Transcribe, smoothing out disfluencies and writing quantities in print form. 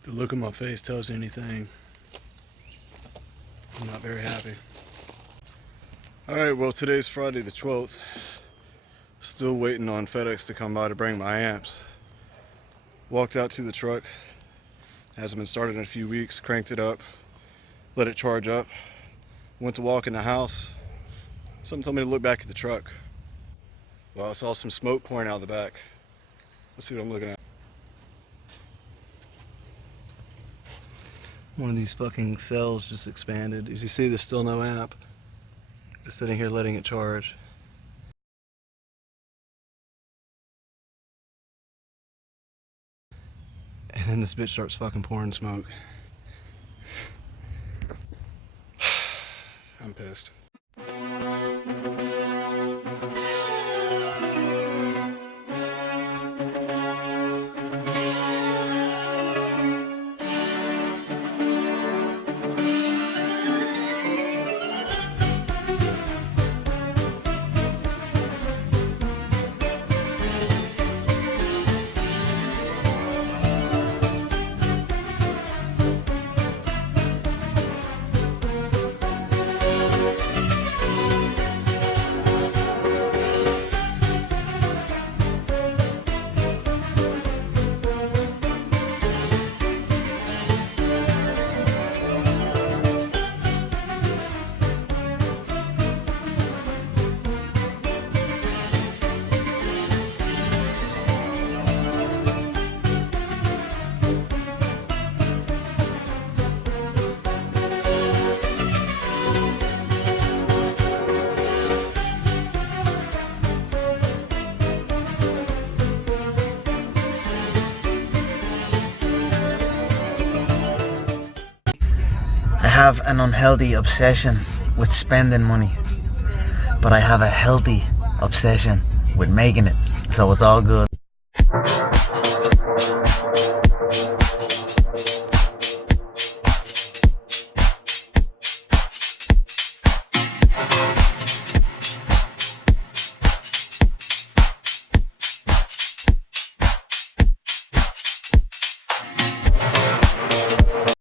If the look on my face tells you anything, I'm not very happy. Alright, well today's Friday the 12th. Still waiting on FedEx to come by to bring my amps. Walked out to the truck. Hasn't been started in a few weeks. Cranked it up. Let it charge up. Went to walk in the house. Something told me to look back at the truck. Well, I saw some smoke pouring out of the back. Let's see what I'm looking at. One of these fucking cells just expanded. As you see, there's still no amp. Just sitting here letting it charge. And then this bitch starts fucking pouring smoke. I'm pissed. I have an unhealthy obsession with spending money, but I have a healthy obsession with making it, so it's all good.